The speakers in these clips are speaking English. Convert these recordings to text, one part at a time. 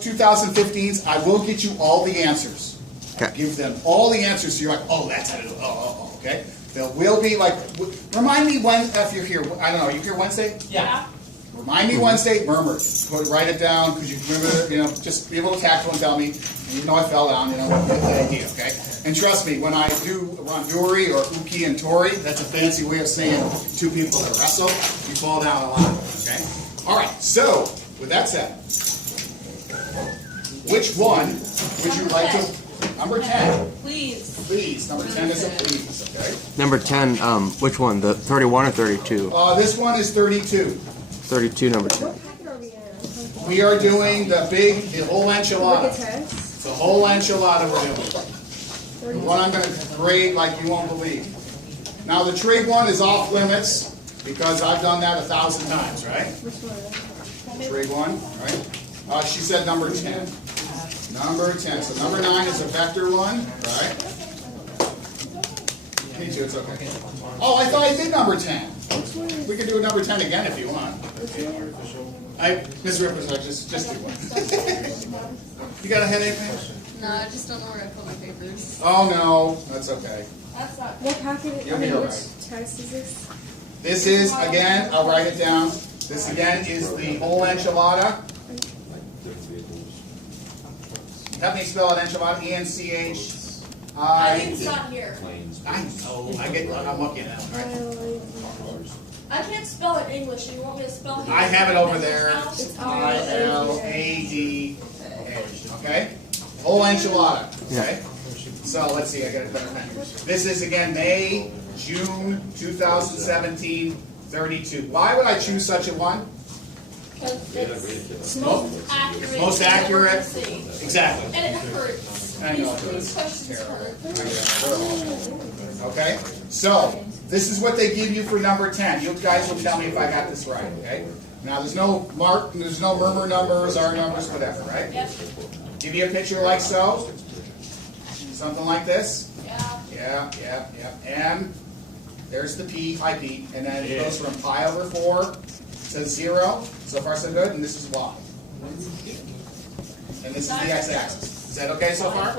2015s, I will get you all the answers. Okay. Give them all the answers so you're like, oh, that's how to do it. Oh, okay? There will be like, remind me when, if you're here, I don't know, are you here Wednesday? Yeah. Remind me Wednesday, Murmer. Write it down, because you remember, just be a little tactful and tell me, even though I fell down, get the idea, okay? And trust me, when I do randuri or uki and tori, that's a fancy way of saying two people that wrestle, you fall down a lot, okay? All right, so, with that said, which one would you like to, number 10. Please. Please, number 10 is a please, okay? Number 10, which one? The 31 or 32? This one is 32. 32, number 10. We are doing the whole enchilada. It's a whole enchilada we're doing. The one I'm going to grade like you won't believe. Now the trig one is off limits because I've done that 1,000 times, right? Trig one, right? She said number 10. Number 10. So number 9 is a vector one, right? Me too, it's okay. Oh, I thought I did number 10. We could do a number 10 again if you want. Ms. Rippers, just do one. You got a headache, man? No, I just don't know where I put my papers. Oh, no. That's okay. That's not. What packet? You'll be all Which right. text is this? This is, again, I'll write it down. This, again, is the whole enchilada. Help me spell it, enchilada. E-N-C-H. I think it's not here. I know. I'm looking at it. Right? I can't spell it in English. You want me to spell it? I have it over there. It's I-L-A-D-A. Okay? Whole enchilada. Okay? So let's see. I got it better pen. This is again May, June 2017, 32. Why would I choose such a one? Because it's most accurate. Most accurate. Exactly. Exactly. And it hurts. I know. These questions hurt. Okay? So, this is what they give you for number 10. You guys will tell me if I got this right, okay? Now, there's no Murmer numbers, our numbers, whatever, right? Yep. Give you a picture like so. Something like this. Yeah. Yeah. And there's the P, pi P, and then it goes from pi over 4 to 0. So far, so good. And this is Y. And this is the x-axis. Is that okay so far?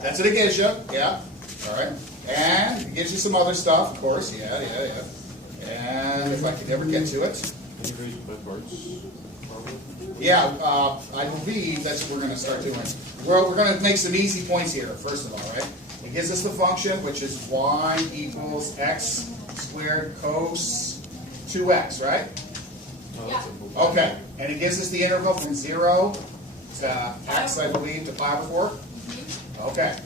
That's what it gives you. Yeah. All right. And it gives you some other stuff, of course. Yeah. And if I could ever get to it. Yeah, I believe that's what we're going to start doing. We're going to make some easy points here, first of all, right? It gives us the function, which is y equals x squared cos 2x, right? Yeah. Okay. And it gives us the interval from 0 to x, I believe, to pi over 4? Okay.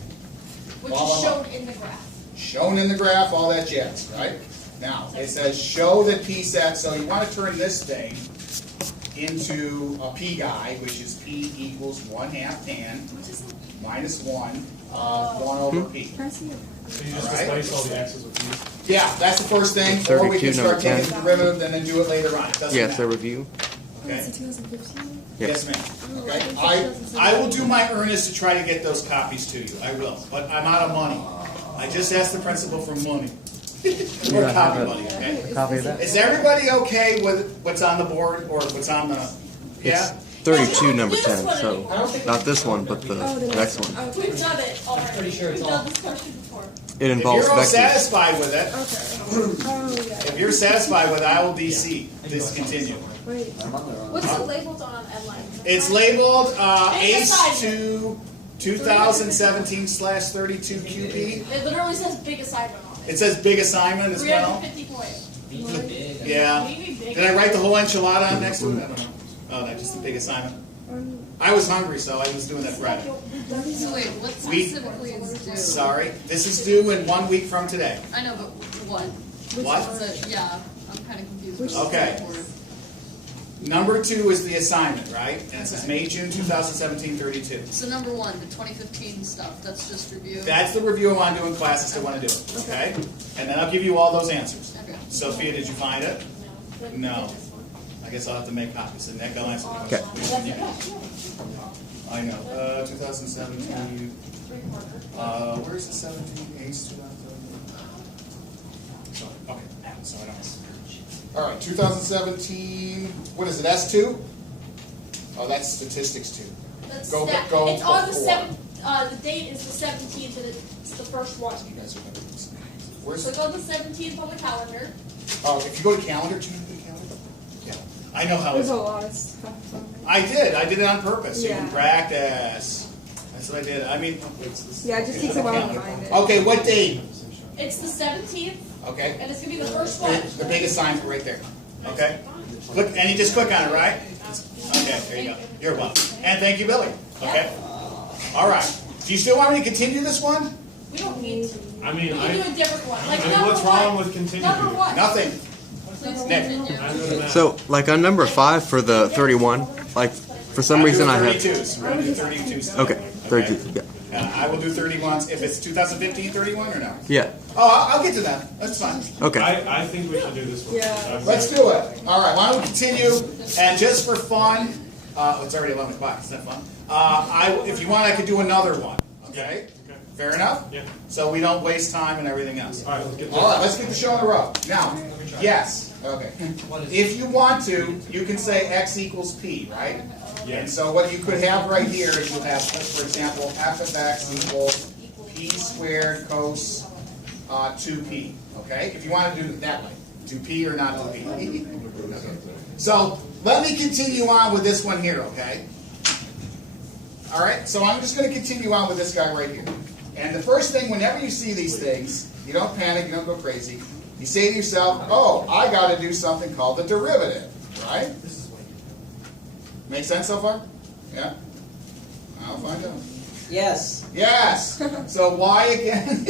Which is shown in the graph. Shown in the graph, all that jazz, right? Now, it says show that p set, so you want to turn this thing into a p guy, which is p equals 1/2 tan minus 1 of 1 over p. So you just replace all the x's with these? Yeah, that's the first thing, or we can 32, start number taking the derivative and then do it later on. It doesn't Yes, matter. a review. Okay. Is it 2015? Yes, ma'am. Okay. I will do my earnest to try to get those copies to you. I will, but I'm out of money. I just asked the principal for money. Or copy money. Okay. Copy of that. Is everybody okay with what's on the board or what's on the? Yeah. 32, number 10. So, not this one, but the next one. We've done it already. Pretty sure it's We've all. done this question before. It If involves you're all vectors. satisfied with it, Oh, yeah. if you're satisfied with it, I will discontinue. Wait. What's it labeled on Edline? It's labeled AICE assignment. 2017/32 QP. It literally says big assignment on it. It says big assignment as well. 350 points. Yeah. Maybe big. Did I write the whole enchilada on next to it? I don't know. Oh, that's just a big assignment. I was hungry, so I was doing that Friday. So wait, what specifically is due? Sorry. This is due in 1 week from today. I know, but what? What? So, yeah, I'm kind of confused. with Okay. the report. Number 2 is the assignment, right? And it says May, June 2017-32. So number 1, the 2015 stuff, that's just review. That's the review I want to do in class. I still want to do it. Okay? And then I'll give you all those answers. Okay. Sophia, did you find it? No. I guess I'll have to make copies. And Nick, I'll answer the Okay. question. Yeah. I know. 2017. Where's the 17? AICE 2017. Okay. So I don't. All right. 2017. What is it? S2. Oh, that's statistics too. That's Go- that. go It's on the before. 7th. The date is the 17th, and it's the first one. You guys are gonna- Where's So go to the 17th on the calendar. Oh, if you go to calendar, do you know the calendar? Yeah. I know how There's it's. a lot of stuff on I did it on purpose. You can Yeah. practice. That's what I did. I mean, there. Yeah, it just takes a while to find it. okay, what date? It's the 17th, Okay. and it's gonna be the first one. The biggest sign's right there. Okay? Click, and you just click on it, right? Okay, there you go. You're welcome. And thank you, Billy. Okay? All right. Do you still want me to continue this one? We don't need to. I mean, We can do a different one. Like mean, number what's one. wrong with continuing? Number one. Nothing. Please Nick. continue. I'm doing that. So, like on number 5 for the 31, like for some reason I have. 32s. We're going to do 32s. Okay, 32. Yeah. And I will do 31s if it's 2015 31 or no? Yeah. Oh, I'll get to that. That's fine. Okay. I think we should do this one. Yeah. Let's do it. All right, why don't we continue? And just for fun, it's already 11 o'clock. It's not fun. If you want, I could do another one. Okay? Fair enough? Yeah. So we don't waste time and everything else. All right, let's get All right, let's get the show in a row. Now, yes. Okay. If you want to, you can say x equals p, right? And so what you could have right here is you have, for example, f of x equals p squared cos 2p. Okay? If you want to do it that way. 2p or not 2p. Okay. So let me continue on with this one here, okay? All right, so I'm just going to continue on with this guy right here. And the first thing, whenever you see these things, you don't panic, you don't go crazy. You say to yourself, oh, I got to do something called the derivative, right? Make sense so far? Yeah? I'll find out. Yes. Yes! So y again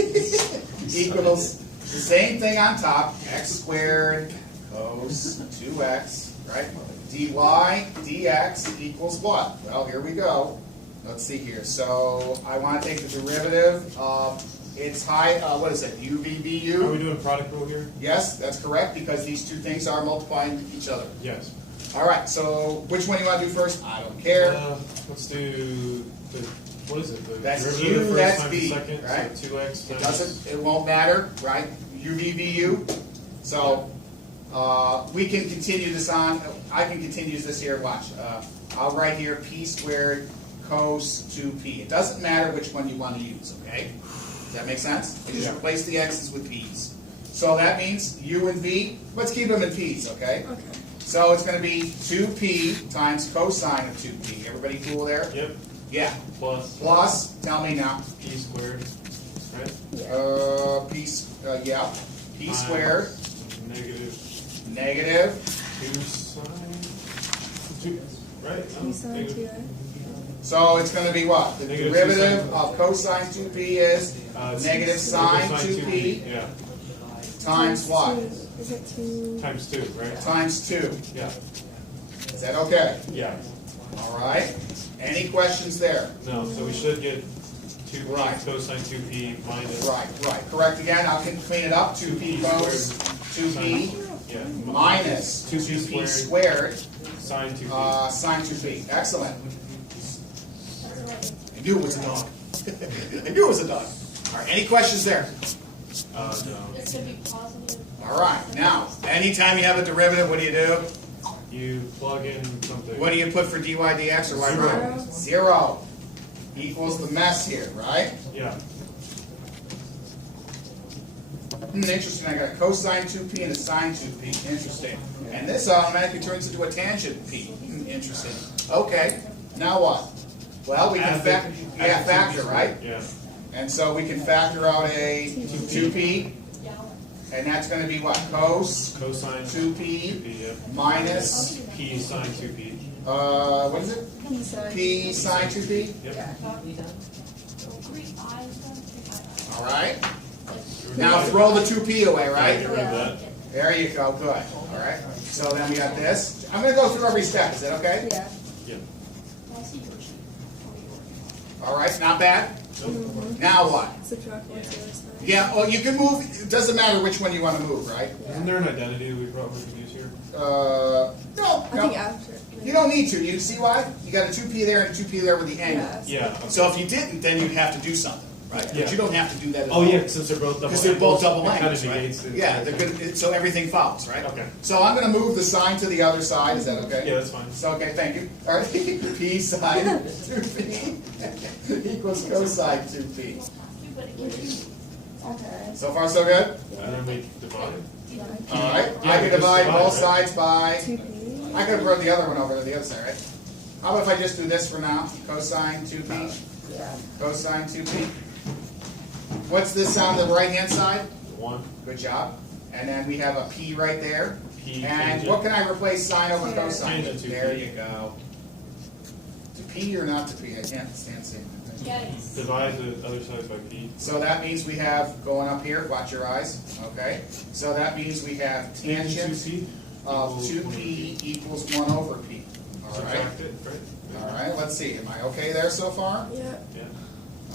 equals the same thing on top, x squared cos 2x, right? dy dx equals what? Well, here we go. Let's see here. So I want to take the derivative of its height, what is it, Are we UVBU? doing product rule here? Yes, that's correct, because these two things are multiplying each other. Yes. All right, so which one do you want to do first? I don't care. Let's do the, what is it? The That's derivative u, of the that's first times v, the second, right? so 2x It times... doesn't, it won't matter, right? UVBU. So we can continue this on. I can continue this here. Watch. I'll write here p squared cos 2p. It doesn't matter which one you want to use, okay? Does that make sense? You just replace the x's with p's. So that means u and v, let's keep them in p's, okay? Okay. So it's going to be 2p times cosine of 2p. Everybody cool there? Yep. Yeah. Plus Plus, tell me now. p squared, right? Yeah. P squared Negative negative 2 sine 2, right? No, P sine negative- 2x. So it's going to be what? The Negative derivative 2 of cosine 2p is it's negative sine 2p Yeah, times what? Is it 2? times 2, right? Times 2. Yeah, Is that okay? yeah. All right. Any questions there? No, so we should get 2p Right. cosine 2p minus Right. Correct again. I can clean it up. 2p cos 2p yeah, minus 2p squared sine 2p. sine 2p. Excellent. I knew it was a dog. I knew it was a dog. All right. Any questions there? No. It's gonna be positive. All right. Now, anytime you have a derivative, what do you do? You plug in something. What do you put for dy dx or y prime? 0 equals the mess here, right? Yeah. Interesting. I got a cosine 2p and a sine 2p. Interesting. And this automatically turns into a tangent p. Interesting. Okay. Now what? Well, we can Add the- factor, right? Yeah. And so we can factor out a 2p, and that's going to be what? Cosine 2p 2p, yeah. minus, P sine 2p. what is it? P sine. P sine 2p. Yep. All right. Now throw the 2p away, right? Get rid of that. There you go. Good. All right. So then we got this. I'm going to go through every step. Is that okay? Yeah. Yeah. All right. Not bad. Now what? Subtract 1 to the other side. Yeah. Well, you can move. It doesn't matter which one you want to move, right? Isn't there an identity we probably could use here? No. I think after. You don't need to. You see why? You got a 2p there and a 2p there with the angle. Yes. Yeah. So if you didn't, then you'd have to do something. right? Yeah. But you don't have to do that at Oh all. yeah, since they're both double Because they're both double it kind angles, of right? negates the Yeah, they're good. So everything follows, right? Okay. So I'm going to move the sign to the other side. Is that okay? Yeah, that's fine. So okay, thank you. All right, P sine 2p equals cosine 2p. Okay. So far, so good. And then we divide. All right. Yeah, I can just divide divide, both right? sides by. 2p. I could have brought the other one over to the other side, right? How about if I just do this for now? Cosine 2p. Yeah. Cosine 2p. What's this on the right-hand side? 1. Good job. And then we have a p right there. P And tangent. what can I replace sine over Tangent. cosine? Tangent to There p. you go. To p or not to p? I can't stand saying that. Yes. Divide the other side by p. So that means we have, going up here, watch your eyes, okay? So that means we have tangent 2p of equals 2p equals 1 over p. All right? Subtract it, right? All right, let's see. Am I okay there so far? Yeah. Yeah.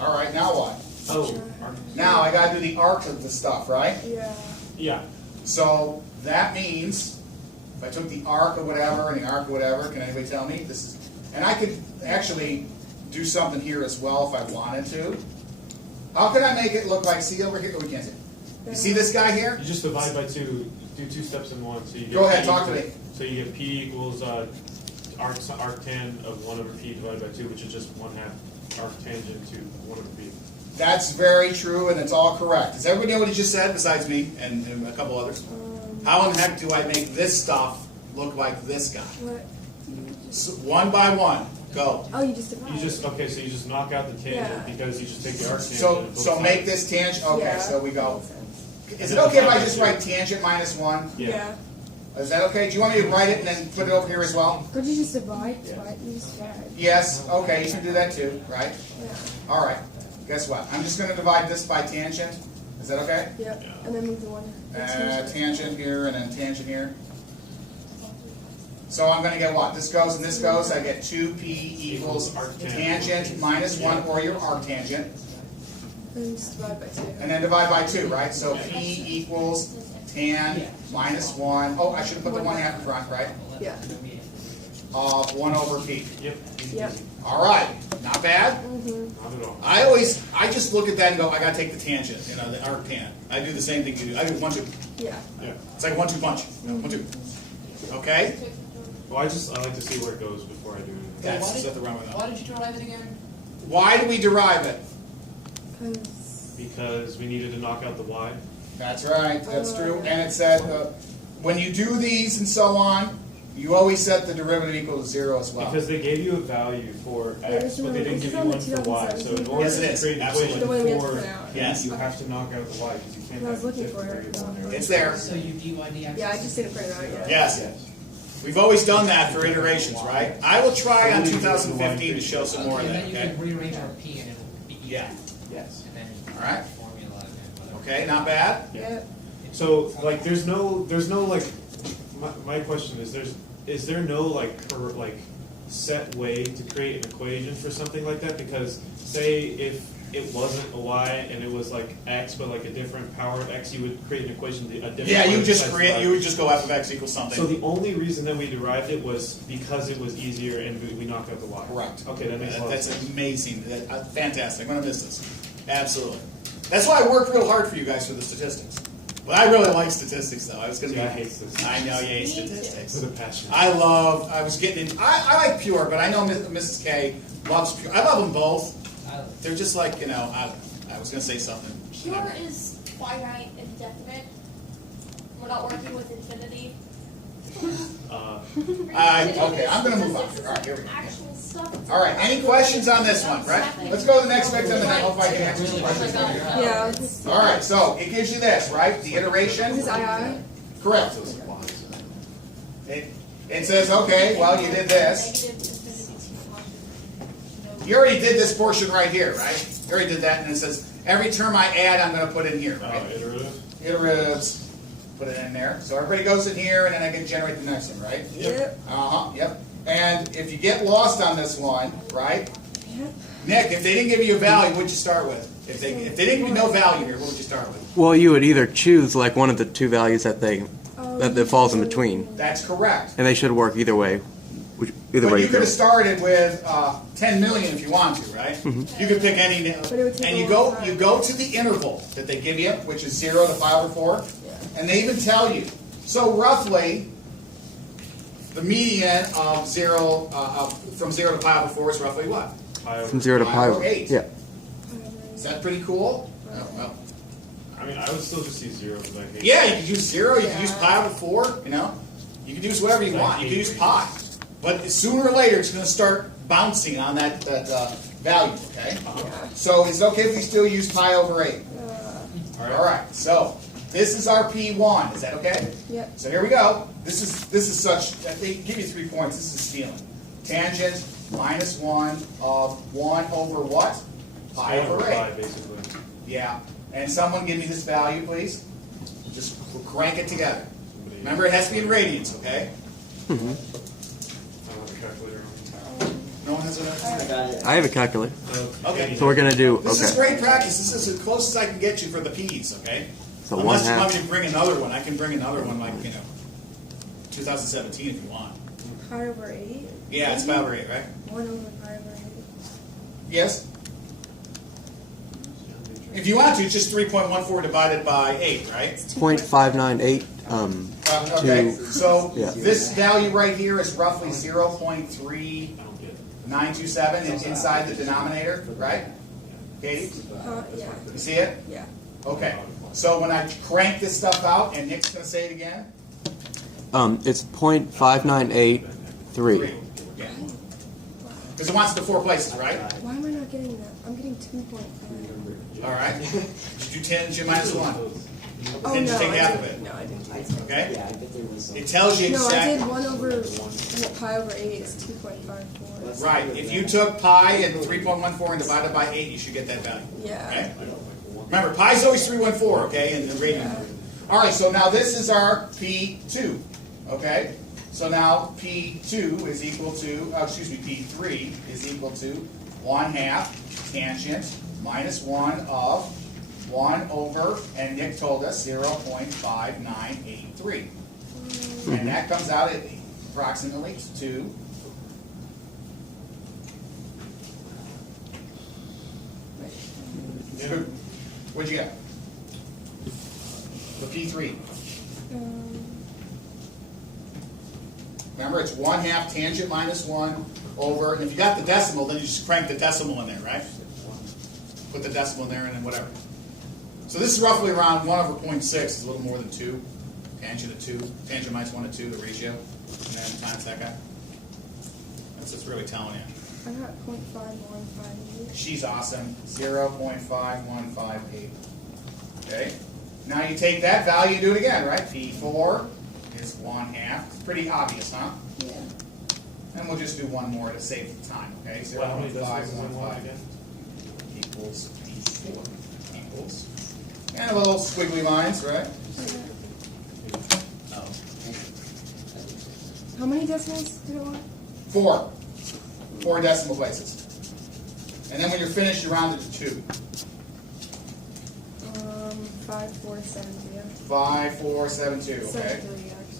All right, now what? Oh, Now I gotta do the arc of the stuff, right? Yeah. yeah. So that means, if I took the arc of whatever and the arc of whatever, can anybody tell me? This is, and I could actually do something here as well if I wanted to. How can I make it look like, see over here? Oh, we can't see it. You see this guy here? You just divide by 2. Do 2 steps in 1. So you get Go ahead, P talk to equals- me. So you get p equals arctan of 1 over p divided by 2, which is just 1/2 arctangent to 1 over p. That's very true, and it's all correct. Does everybody know what he just said, besides me and a couple others? How in the heck do I make this stuff look like this guy? What? So, one by one, go. Oh, you just divide. You just okay, so you just knock out the tangent Yeah. because you just take the arctangent. So, of both so make sides. this tangent, okay, Yeah. so we go. Makes sense. Is it okay if I just write tangent minus 1? Yeah. Is that okay? Do you want me to write it and then put it over here as well? Could you just divide? Divide? You just divide. Yes, okay, you can do that too, right? Yeah. All right, guess what? I'm just gonna divide this by tangent. Is that okay? Yep. And then move the one. Tangent here and then tangent here. So I'm gonna get what? This goes and this goes, I get 2p equals tangent minus 1, or your arctangent, And just divide by 2. and then divide by 2, right? So p equals tan minus 1, oh, I should have put the 1/2 in front, right? Yeah. Of 1 over p. Yep. Yep. All right, not bad. Mm-hmm. Not at all. I just look at that and go, I gotta take the tangent, you know, the arctan. I do the same thing you do. I do 1, 2. Yeah. Yeah. It's like 1, 2 punch. 1, 2. Okay? Well, I like to see where it goes before I do it. That's the wrong way. Why did you derive it again? Why do we derive it? Because. Because we needed to knock out the y. That's right, that's true. And it said, when you do these and so on, you always set the derivative equal to 0 as well. Because they gave you a value for x, but they didn't give you one for y. So in order Yes, it to is. create an Absolutely. The way we have to equation print out. for Yes. you have to knock out the y because you can't I was have looking different for it. variable in there. It's there. So you dy dx. Yeah, I just didn't print it out yet. Yes. We've always done that for iterations, right? I will try on 2015 to show some more of And that, then you okay? can rearrange our p and it'll be equal. Yeah. Yes. And then All right. formula and whatever. Okay, not bad? Yep. So like, there's no like. My question is, is there no like set way to create an equation for something like that? Because say if it wasn't a y and it was like x, but like a different power of x, you would create an equation a different. Yeah, way you would just besides create, y. you would just go f of x equals something. So the only reason that we derived it was because it was easier and we knocked out the y. Correct. Okay, that makes a lot of That's sense. amazing. Fantastic. I'm gonna miss this. Absolutely. That's why I worked real hard for you guys for the statistics. But I really like statistics, though. I was gonna See, be. I hate statistics. I know you hate statistics. With a passion. I was getting in. I like pure, but I know Mrs. K loves pure. I love them both. They're just like, you know, I was gonna say something. Pure is finite and definite. We're not working with infinity. Okay, I'm gonna move on. All right, here we go. Actual stuff. All right, any questions on this one, right? Let's go to the next victim and then hope I can answer some questions. Yeah. This All right, so it gives you this, right? The iteration. is II. Correct. It says, okay, well, you did this. Negative infinity to You already did this portion right here, right? You already did that, and it says, every term I add, I'm going to put in here, right? Iterative. Iteratives, put it in there. So everybody goes in here, and then I can generate the next one, right? Yep. Uh-huh, yep. And if you get lost on this one, right? Yep. Nick, if they didn't give you a value, what'd you start with? If they didn't give you no value here, what would you start with? Well, you would either choose like one of the two values that falls in between, That's correct. and they should work either way. Either But way you you could go. have started with 10 million if you want to, right? You could pick any, But it would take and a you long go time. you go to the interval that they give you, which is 0 to pi over 4, and they even tell you. So roughly, the median of from 0 to pi over 4 is roughly what? From 0 to pi. over 8. Yeah. Is that pretty cool? Well, I mean, I would still just see 0 because I hate. yeah, you could use 0, you could use pi over 4, you know? You can use whatever you want. You can use pi. But sooner or later, it's going to start bouncing on that value, okay? So is it okay if we still use pi over 8? All right. So this is our P1. Is that okay? Yep. So here we go. This is such. They give you 3 points. This is stealing. Tangent minus 1 of 1 over what? Pi over 8. Basically. Yeah. And someone give me this value, please. Just crank it together. Remember, it has to be in radians, okay? I don't have a calculator on. No one has a. I have a calculator. Okay. So we're gonna do. This is Okay. great practice. This is as close as I can get you for the P's, okay? So Unless you want 1/2. me to bring another one. I can bring another one, like, 2017 if you want. Pi over 8? Yeah, it's pi over 8, right? 1 over pi over 8. Yes? If you want to, it's just 3.14 divided by 8, right? 0.598. Okay, To so yeah. this value right here is roughly 0.3927 I don't get it. inside the denominator, right? Katie, Yeah. you see it? Yeah. Okay, so when I crank this stuff out, and Nick's going to say it again, It's 0.5983. yeah. Because it wants the 4 places, right? Why am I not getting that? I'm getting 2.5. All right. Did you do tangent minus 1? Oh, Then just no, take I half didn't. of it. No, I didn't do that. Okay? Yeah, I bet there was some. It tells you No, I exactly. did 1 over pi over 8 is 2.54. Right. If you took pi and 3.14 and divided by 8, you should get that value. Yeah. Okay? Remember, pi is always 314, okay, in the radian. All right, so now this is our P2, okay? So now P2 is equal to, P3 is equal to 1/2 tangent minus 1 of 1 over, and Nick told us 0.5983. And that comes out at approximately 2. What'd you get? The P3. Remember, it's 1/2 tangent minus 1 over, and if you got the decimal, then you just crank the decimal in there, right? Put the decimal in there and then whatever. So this is roughly around 1 over 0.6, it's a little more than 2. Tangent of 2, tangent minus 1 to 2, the ratio, and then times that guy. That's what's really telling you. I got 0.5158. She's awesome. 0.5158. Okay? Now you take that value and do it again, right? P4 is 1/2. It's pretty obvious, huh? Yeah. And we'll just do one more to save time, okay? Well, how many decimals is in 0.515 one again? equals P4 equals. And a little squiggly lines, right? Oh. How many decimals did it want? 4. 4 decimal places. And then when you're finished, you round it to 2. 5470. 5472, okay? 73, actually.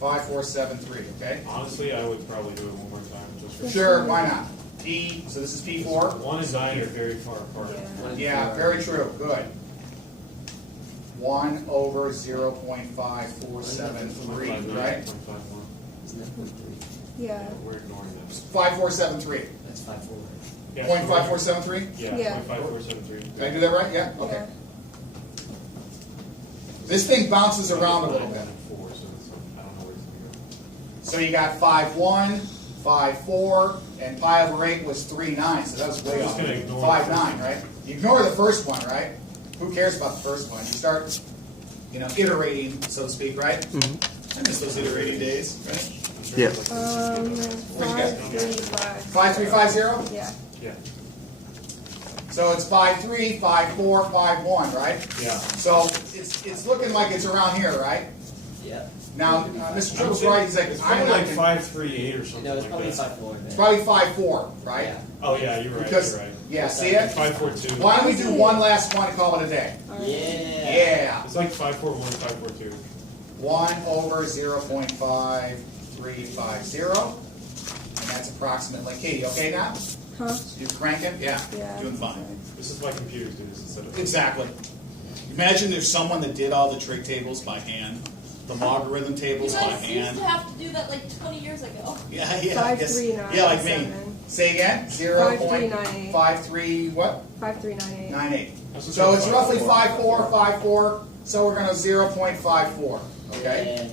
5473, okay? Honestly, I would probably do it one more time just for Sure, why not? P, so this is P4? 1 and 9 are very far apart. Yeah. Yeah, very true, good. 1 over 0.5473, right? 0.51. Isn't that 0.3? Yeah. We're ignoring that. 5473. That's 5.4. Yeah, 0.5473? Yeah, Yeah. 0.5473. Did I do that right? Yeah? Okay. Yeah. This thing bounces around a little bit. 4, so it's, I don't know where it's going to go. So you got 5.1, 5.4, and pi over 8 was 3.9, so that was way I'm off. just gonna ignore 5.9, right? You ignore the first one, right? Who cares about the first one? You start, iterating, so to speak, right? I miss those iterating days, right? I'm sure Yeah. it's like this. 535. 5350? Yeah. Yeah. So it's 5.3, 5.4, 5.1, right? Yeah. So it's looking like it's around here, right? Yeah. Now, Mr. Tripple's right, he's like, It's I'm probably not like gonna- 538 or something No, it's like probably that. 5.4. It's probably 5.4, right? Yeah. Oh yeah, you're right. Because, You're right. yeah, see it? 542. Why don't we do one last one and call it a day? Yeah. Yeah. It's like 541, 542. 1 over 0.5350 And that's approximately key. Okay now? Huh? You cranking? Yeah. Yeah. Doing fine. This is why computers do this instead of. Exactly. Imagine there's someone that did all the trig tables by hand, the logarithm You tables by guys used hand. to have to do that like 20 years ago. Yeah, I guess. 5397. Yeah, like me. Say again. 5398. 0.53 what? 5398. 98. So it's roughly 5.4, 5.4. So we're going to 0.54. Okay.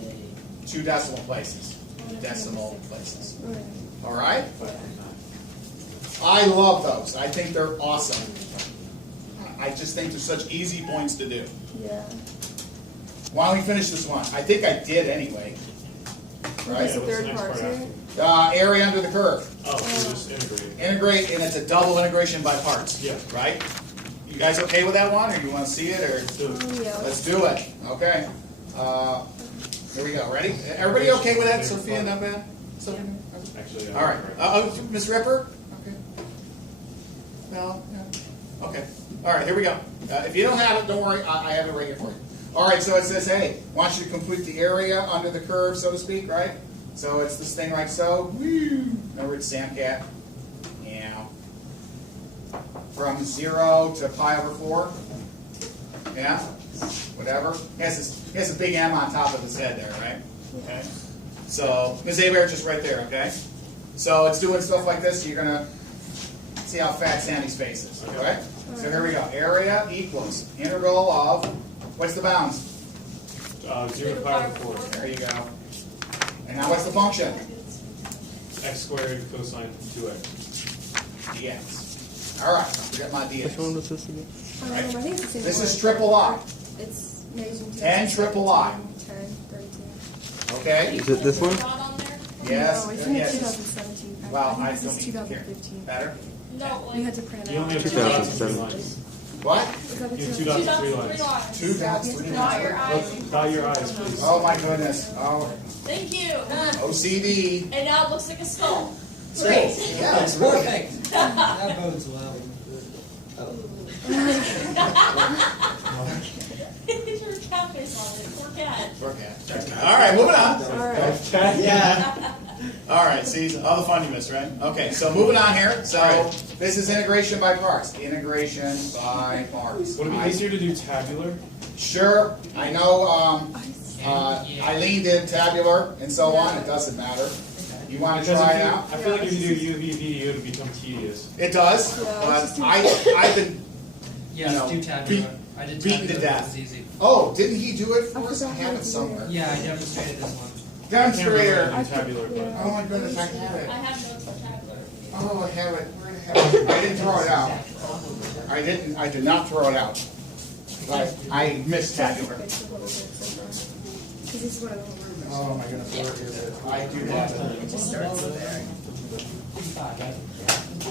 Yay. 2 decimal places. Decimal places. Right. All right. I love those. I think they're awesome. I just think they're such easy points to do. Yeah. Why don't we finish this one? I think I did anyway. What's Right? the what's the third next part part to it? Area under the curve. Oh, so just integrate. Integrate, and it's a double integration by parts. Yeah. Right? You guys okay with that one, or you want to see it, or Yeah. let's do it? Okay. Here we go. Ready? Everybody okay with that? Sophia, not bad. Sophia? Actually, All right. Miss Ripper. Okay. No. Yeah. Okay. All right. Here we go. If you don't have it, don't worry. I have it right here for you. All right. So it says, hey, wants you to complete the area under the curve, so to speak, right? So it's this thing like so. Woo. Remember, it's Sam Cat. Yeah. From 0 to pi over 4. Yeah. Whatever. He has a big M on top of his head there, right? Okay. So Ms. Abear just right there, okay? So it's doing stuff like this. So you're gonna see how fat Sammy's face is, all right? So here we go. Area equals integral of what's the bounds? 0 to pi over 4. There you go. And now what's the function? X squared cosine 2x. dx. All right. Forget my dx. Which one was this again? I think it's the same This one. is triple I. It's amazing. 10 triple I. 10, 32. Okay. Is it this one? Not on there? Yes. No, it's in the Yes. 2017 pack. Well, I I think don't this is even care. 2015. Better. No, We had like to print it You out. only have 2 2007. dots and 3 lines. What? Is that the You have 2 2 dots and dots 3 and 3 lines. lines. 2 dots, 3 Not your lines. eyes. Dot your eyes, please. Oh my goodness. Oh, Thank you. OCD. And now it looks like a skull. Great. Yeah, it's perfect. That bodes well. Your cat face on it. Poor cat. Okay. All right, moving on. All right. Yeah. All right, see, all the fun you missed, right? Okay, so moving on here. So this is integration by parts. Integration by parts. Would it be easier to do tabular? Sure, I know Eileen did tabular and so on. It doesn't matter. You want to Because try if it you, out? I feel like if you do UV, VDU, it would become tedious. It does, Yeah, but it's just I've been, Yeah, You know, do tabular. I did beaten to tabular, death. it was easy. oh, didn't he do it for us? I forgot how have to it do somewhere. Yeah, I demonstrated this one. I can't remember Demonstrator. how to do tabular, but Yeah. Oh my goodness, I have it. I have notes for tabular. Oh, I have it. Where the hell? I didn't throw it out. I did not throw it out. I missed tabular. It's a little bit sometimes. Because this is one of the Oh my goodness, where is it? I do have it. It just starts there.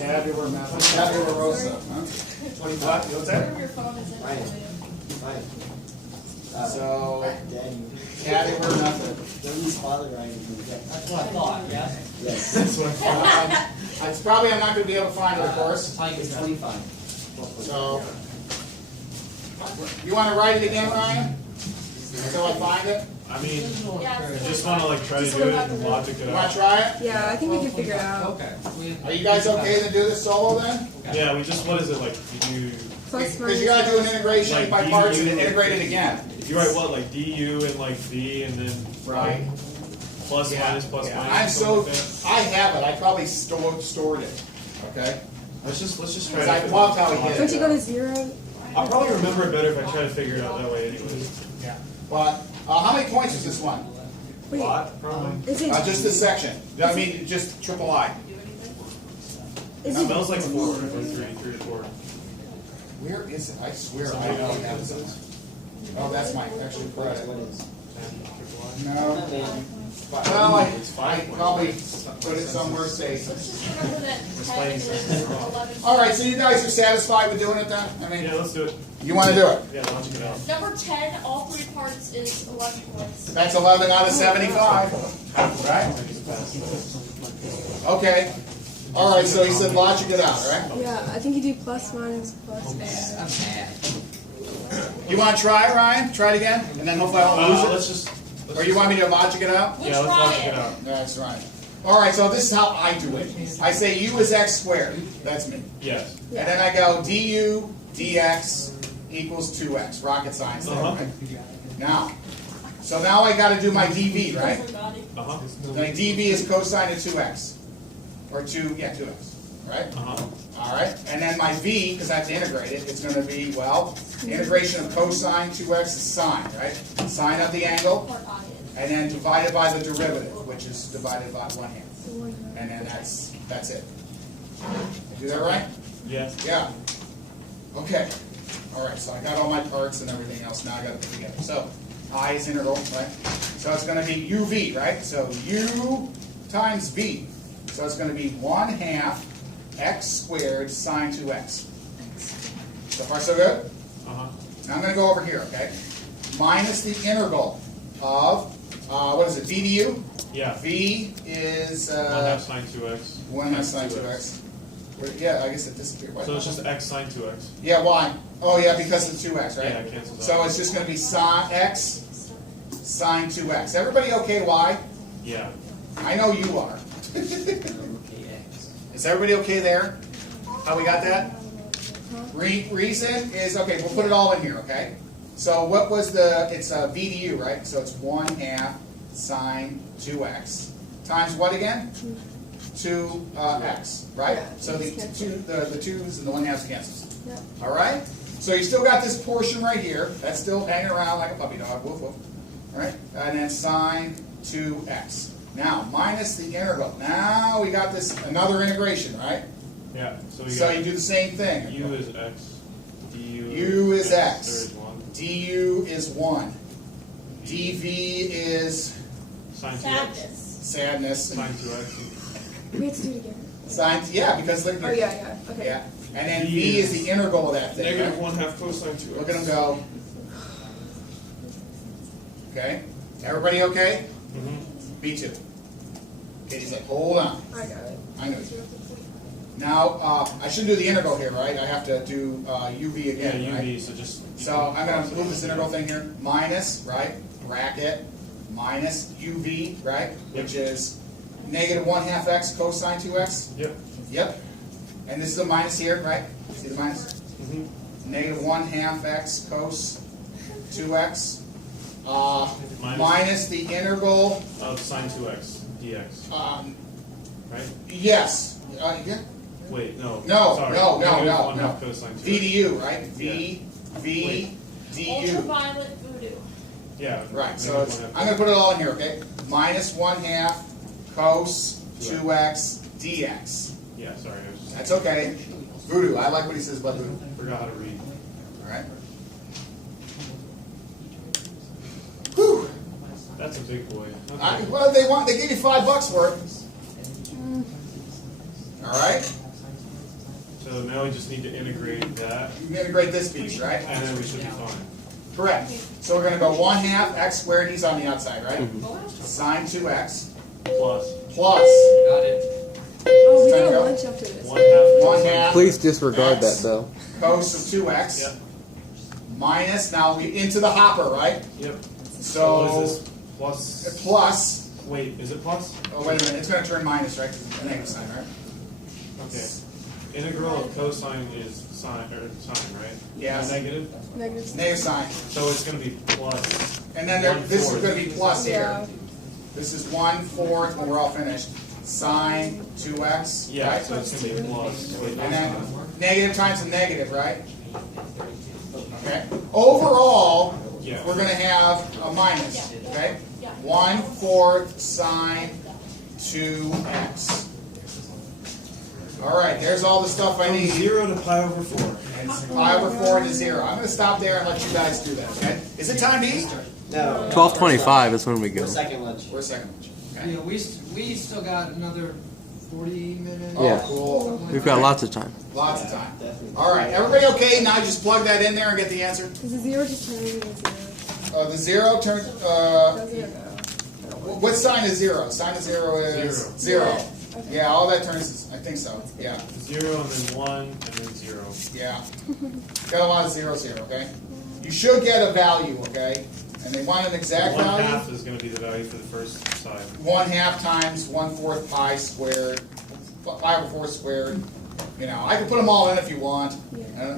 Tabular method, tabular rosa, huh? 25, what's that? Whatever your phone is in. Right. Fine. So, Daddy. tabular method. Daddy's father writing. That's what I thought, yeah? Yes. That's what it's probably, I'm not gonna be able to find it, of course. It's 25. So, you wanna write it again, Ryan? Until I find it? I mean, Yeah, I it's just want to like try to do it and logic it You wanna out. try it? Yeah, I think we can figure it out. Okay. Are you guys okay to do this solo then? Yeah, we just, what is it, like, you Plus Because you gotta do an integration Like by parts and then DU. integrate it again. if you write what, like DU and like V and then Right. plus Yeah, minus plus yeah. minus. I'm something so, like that. I have it, I probably stored it, okay? Let's just try Because to. I loved how he did Don't you go it. to 0? I'll probably remember it better if I try to figure it out that way anyways. Yeah. But, how many points is this one? Wait, Probably. is it? Just this section, I mean, just triple I. Is It it? smells like 4 or 3 or 4. Where is it? I swear I don't have it. Oh, that's my extra credit. What is? No. Well, I probably put it somewhere safe. Just remember that 10 is 11. All right, so you guys are satisfied with doing it then? I Yeah, mean, let's do it. you want to do it? Yeah, logic it out. Number 10, all 3 parts is 11 points. That's 11 out of 75, right? Okay. All right, so he said logic it out, right? Yeah, I think you do plus minus plus. I'm mad. You want to try, Ryan? Try it again, and then hopefully I won't lose Let's just. it. Or you want me to logic it out? We'll Yeah, let's try logic it. it out. That's right. All right, so this is how I do it. I say u is x squared. That's me. Yes. And then I go du dx equals 2x. Rocket science there, right? Now, so now I got to do my dv, right? Uh-huh. My dv is cosine of 2x. Or 2x, right? Uh-huh. All right, and then my v, because I have to integrate it, it's going to be, well, integration of cosine 2x is sine, right? Sine of the angle, and then divided by the derivative, which is divided by 1/2. And then that's it. Do that right? Yes. Yeah. Okay. All right, so I got all my parts and everything else. Now I got to put it together. So I is integral, right? So it's going to be uv, right? So u times v. So it's going to be 1/2 x squared sine 2x. So far so good? Uh-huh. Now I'm going to go over here, okay? Minus the integral of, what is it, v du? Yeah. V is 1/2 sine 2x. 1/2 sine 2x. Yeah, I guess it disappeared. So it's just x sine 2x. Yeah, why? Oh yeah, because of 2x, right? Yeah, it cancels out. So it's just going to be sine x sine 2x. Everybody okay, why? Yeah. I know you are. KX. Is everybody okay there? How we got that? Reason is, okay, we'll put it all in here, okay? So what was it's v du, right? So it's 1/2 sine 2x times what again? 2x, right? Yeah, So the cancel. twos and the 1/2 cancels. Yeah. All right? So you still got this portion right here. That's still hanging around like a puppy dog. Woof, woof. All right? And then sine 2x. Now, minus the integral. Now we got this, another integration, right? Yeah. So we So got you do the same thing. u is x. Du U is x. There is 1. du is 1. dv is Sine 2x. Sadness. sadness. Sine 2x. We have to do it again. Sine, yeah, because look Oh, here. yeah. Okay. Yeah. And then v is the integral of that thing. Negative Right? 1/2 cosine 2x. Look at them go. Okay? Everybody okay? Mm-hmm. B2. Katie's like, hold on. I got it. I know you. Now, I should do the integral here, right? I have to do uv Yeah, again, right? uv, so just... So I'm going to move this integral thing here. Minus, right? Bracket. Minus uv, right? Which is negative 1/2 x cosine 2x. Yep. Yep. And this is a minus here, right? See the minus? Mm-hmm. Negative 1/2 x cos 2x. Minus. Minus the integral. Of sine 2x dx. Right? Yes. Yeah. Wait, no. No, Sorry. no, Negative no, 1/2 no. cosine 2x. V du, right? Yeah. V du. Ultraviolet voodoo. Yeah. Right, so negative it's, 1/2. I'm going to put it all in here, okay? Minus 1/2 cos 2x dx. Yeah, sorry. I just That's okay. Voodoo. I like what he says about voodoo. forgot how to read. All right. Whew. That's a big boy. Okay. Well, they gave you $5 for it. All right. So now we just need to integrate that, You can integrate this piece, right? and then we should be fine. Correct. So we're going to go 1/2 x squared. He's on the outside, right? Mm-hmm. Sine 2x Plus plus Got it. Oh, we Time to got go. lunch after this. 1/2 1/2 Please disregard X. that though. cos of 2x Yep. minus, now we into the hopper, right? Yep. So what is this? Plus. plus, Wait, is it plus? oh wait a minute, it's going to turn minus, right? 'Cause it's a negative sign, right? Okay. Integral of cosine is sine, right? Yes. Negative. Negative. Negative sign. So it's going to be plus. And then this is 1/4. going to be plus here. Yeah. This is 1/4 when we're all finished. Sine 2x, Yeah, right? so it's going to be plus. Wait, And then that's negative times a negative, right? Okay. Overall, Yeah. we're going to have a minus, okay? Yeah. 1/4 sine 2x. All right, there's all the stuff I From need. 0 to pi over 4. And pi over 4 to 0. I'm going to stop there and let you guys do that, okay? Is it time to eat? No. 12:25 is when we go. We're second lunch. We're second lunch. Okay. Yeah, we still got another 40 minutes. Oh, Yeah. cool. We've got lots of time. Lots of time. Definitely. All right, everybody okay? Now just plug that in there and get the answer. Does the zero just turn into a zero? The 0 turns, Does it or no? what sign is 0? Sign of 0 is 0. Yeah. Okay. Yeah, all that turns, I think so. Yeah, 0 and then 1 and then 0. yeah. Got a lot of zeros here, okay? You should get a value, okay? And they want an exact 1 value. half is going to be the value for the first side. 1/2 times 1/4 pi squared, pi over 4 squared. You know, I can put them all in if you want.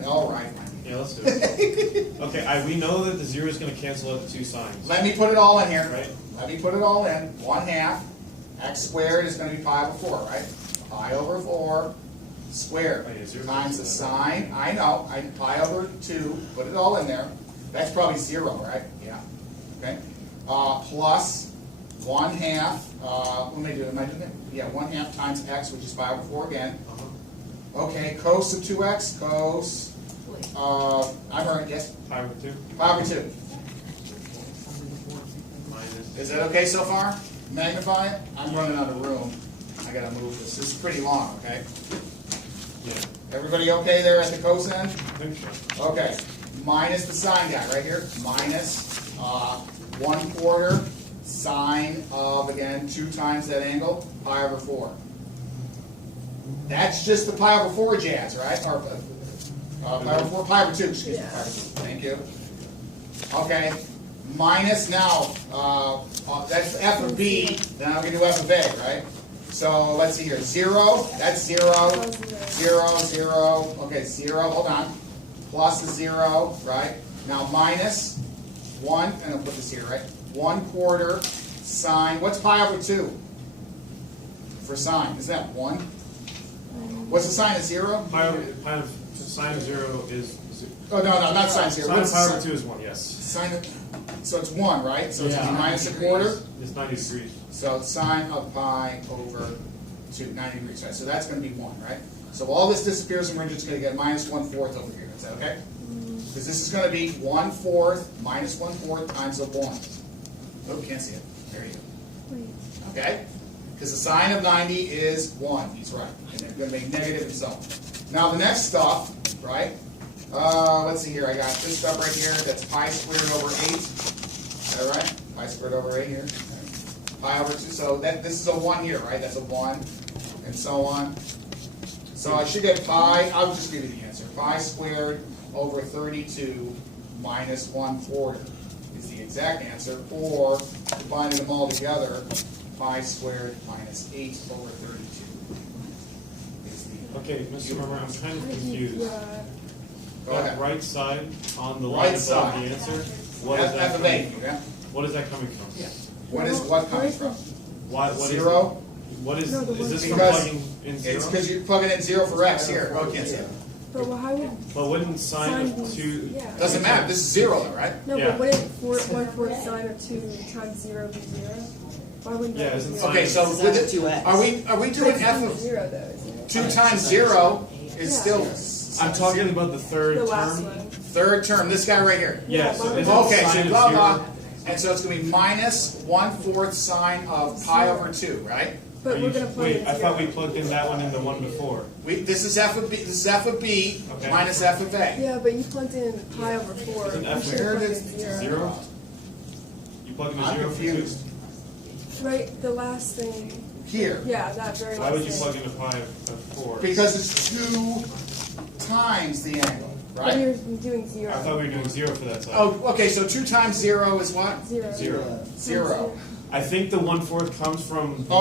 All right. Yeah, let's do it. Okay, we know that the 0 is going to cancel out the 2 signs. Let me put it all in here. Right. Let me put it all in. 1/2 x squared is going to be pi over 4, right? Pi over 4 squared Oh, yeah, 0 times the cancels sine. I know. Pi over 2. Put it all in there. That's probably 0, right? Yeah. Okay. Plus 1/2. What am I doing? Am I doing it? Yeah, 1/2 times x, which is pi over 4 again. Okay. Cos of 2x. Cos. I've heard. Yes. Pi over 2 Pi over 2. minus. Is that okay so far? Magnify it? I'm running out of room. I gotta move this. This is pretty long, okay? Yeah, Everybody okay there at the cosine? I think so. Okay. Minus the sine guy right here. Minus 1/4 sine of, again, 2 times that angle, pi over 4. That's just the pi over 4 jazz, right? Or pi over 4, pi over 2, excuse me. Thank you. Okay. Minus now, that's f of b, then I'm going to do f of a, right? So let's see here. 0, that's 0, 0, 0. Okay, 0, hold on. Plus a 0, right? Now minus 1, and I'll put this here, right? 1/4 sine. What's pi over 2 for sine? Is that 1? What's the sine of 0? Sine of 0 is. Oh, no, not sine 0. Sine What's of pi the over sine? 2 is 1, yes. Sine of, so it's 1, right? So it's Yeah. minus 1/4. It's 90 degrees. So it's sine of pi over 2, 90 degrees, right? So that's going to be 1, right? So all this disappears and we're just going to get minus 1/4 over here. Is that okay? Because this is going to be 1/4 minus 1/4 times a 1. Oh, can't see it. There you go. Okay? Because the sine of 90 is 1. He's right. And they're going to make negative and so on. Now the next stuff, right? Let's see here. I got this stuff right here. That's pi squared over 8. Is that right? Pi squared over 8 here. Pi over 2. So this is a 1 here, right? That's a 1. And so on. So I should get pi. I'll just give you the answer. Pi squared over 32 minus 1/4 is the exact answer. Or combining them all together, pi squared minus 8 over 32 is the. Okay, Mr. Murmer, I'm kind of confused. Go ahead. That right side on the Right line above side. the answer, what is that F of coming A, from? yeah? What is that coming from? Yeah. What coming from? What is 0? What is, No, the is this from Because plugging in 0? It's because you're plugging in 0 for x here. Oh, can't see it. But how would But wouldn't sine of be- 2... Yeah. Doesn't matter. This is 0 though, right? No, Yeah. but wouldn't 1/4 sine of 2 times 0 be 0? Why wouldn't Yeah, that be isn't 0? Okay, so Sine with of it, 2x. are we doing f of 0 though, isn't it? 2 times 0 is Yeah. still I'm talking about the third The last term. one. third term. This guy right here. Yeah, so isn't Okay, sine so of blah 0? blah, and so it's going to be minus 1/4 sine of pi over 2, right? But we're gonna plug Wait, in I thought we 0. plugged in that one in the one before. This is f of b. This is f of b Okay. minus f of a. Yeah, but you plugged in pi over 4. Isn't You F should where have it plugged is? in 0. 0? You plug in a I'm 0 confused. Right, the last thing. Here, Yeah, that very Why last would you thing. plug in a pi of 4? because it's 2 times the angle, But right? you're doing 0. I thought we were doing 0 for that side. Oh, okay. So 2 times 0 is what? 0. 0. 0. I think the 1/4 comes from the Oh,